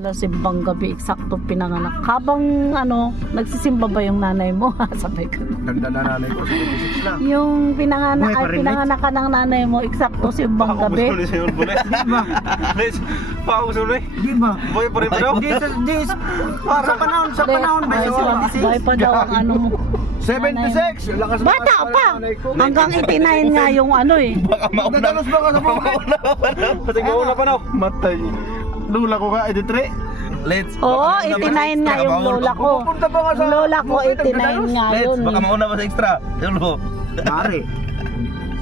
Simbang gabi, eksakto pinanganak. Habang nagsisimba ba yung nanay mo? Sabay ka. Ganda na nanay ko, 76 lang. Yung pinanganak ka ng nanay mo, eksakto simbang gabi. Di ba? Boy pa rin ba daw? Sa panahon, Bay pa daw ang ano mo. 76! Lakas Bata pa! Hanggang 89 nga yung Baka mauna. Nagdanos ba ka sa buhay? Kasi mauna pa daw. Matay. Lula ko ka, 83. Let's. Oo, 89 nga yung lola ko. Pupunta pa ka sa... Lola ko, 89 nga Let's. yun. Baka mauna pa sa extra. Yulo. Pare.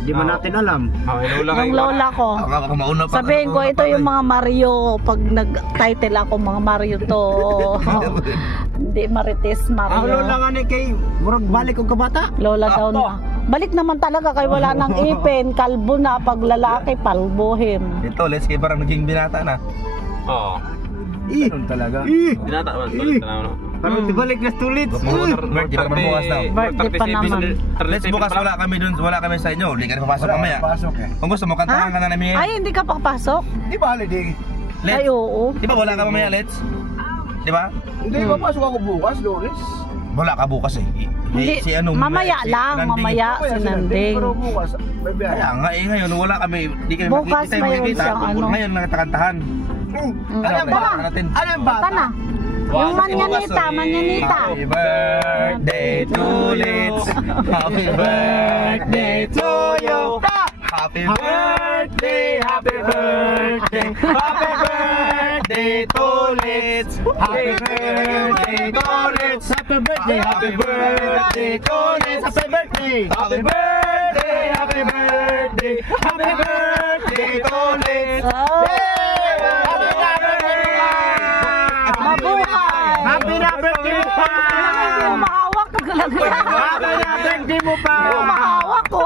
Di ba natin alam? Yung lola ko. Baka mauna pa. Sabihin ko, ito yung mga Mario. Pag nag-title ako, mga Mario to. Hindi Marites, Mario. Ang lola nga ni kay murag balik ko kabata. Lola daw na. Balik naman talaga kay wala nang ipin. Kalbo na. Pag lalaki, palbuhin. Ito, let's kay parang naging binata na. Oo. Ganun talaga. Binata man. Parang balik na tulit. Birthday pa naman bukas daw. Birthday pa naman. Let's bukas wala kami dun, wala kami sa inyo. Hindi ka na papasok mamaya. Kung gusto mo, kantahan ka na namin. Ay, hindi ka papasok? Di ba holiday? Let's. Ay, oo. Di ba wala ka mamaya, let's? Di ba? Hindi, papasok ako bukas, Loris. Wala ka bukas eh. Hindi, Si anong mamaya si lang, Nanding. mamaya si Nanding. Pero bukas, may biyahe. Kaya nga eh, ngayon wala kami, di kami Bukas makikita, mayroon makikita. siyang ano. Ngayon nagtakantahan. Ano yung bata? natin? Ano yung bata? Bata na. Yung manyanita, manyanita. Happy birthday to Litz. Happy birthday to you. Happy birthday, happy birthday, happy birthday to Litz. Happy birthday to Litz. Happy birthday, happy birthday to Litz. Happy birthday, happy birthday, happy birthday, happy birthday to Litz. Mabuhay! Happy na birthday pa! Hindi mo mahawak ka lang. Happy na birthday mo pa! Hindi mo mahawak ko.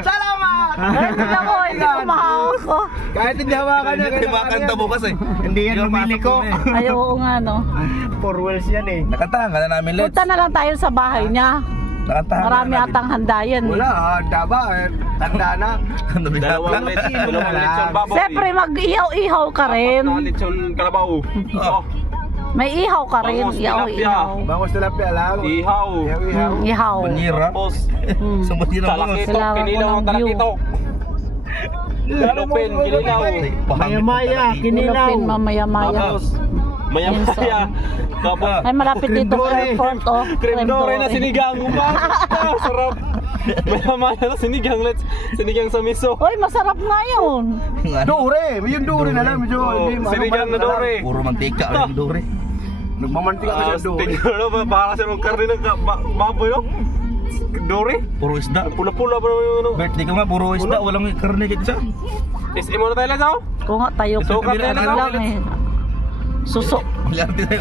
Salamat! Hindi ako, hindi ko mahawak ko. Kahit hindi hawakan niya. Hindi makanta bukas eh. Hindi yan lumili ko. Ay, oo nga no. 4 wheels yan eh. Nakantahan ka na namin, Litz. Punta na lang tayo sa bahay niya. Nakantahan Marami atang handa yan. Wala, handa ba? Tanda na. Dalawang lechon baboy. Siyempre mag-ihaw-ihaw ka rin. Lechon kalabaw. Oh. May ihaw ka rin. Bangos Ihaw-ihaw. Bangos tilapia lang. Ihaw. Ihaw. Ihaw. Banyira. Tapos Sumbanyira mo. talakito, Kailangan ko kinilaw ng ang talakitok. Lupin, kinilaw. Maya-maya, kinilaw. Ulupin mamaya-maya. Tapos maya-maya. Tapos Ay, malapit dito airport, oh. cream dore na sinigang. Sarap. Maya-maya na sinigang, let's. Sinigang sa miso. Uy, masarap nga yun. Dore, yung dore na lang. Medyo hindi Sinigang na dore. Puro mantika rin dure. Nagmamantika ka sa dore. Tingnan mo, para sa mga karne ng baboy, no? Dore? Puro isda. Pula-pula pa naman yung ano. Birthday ko nga, puro isda. Walang karne kitsa. Is-imo na tayo lang, sao? Kung nga tayo Sukat lang na lang, eh. Suso. Bilyarte tayo.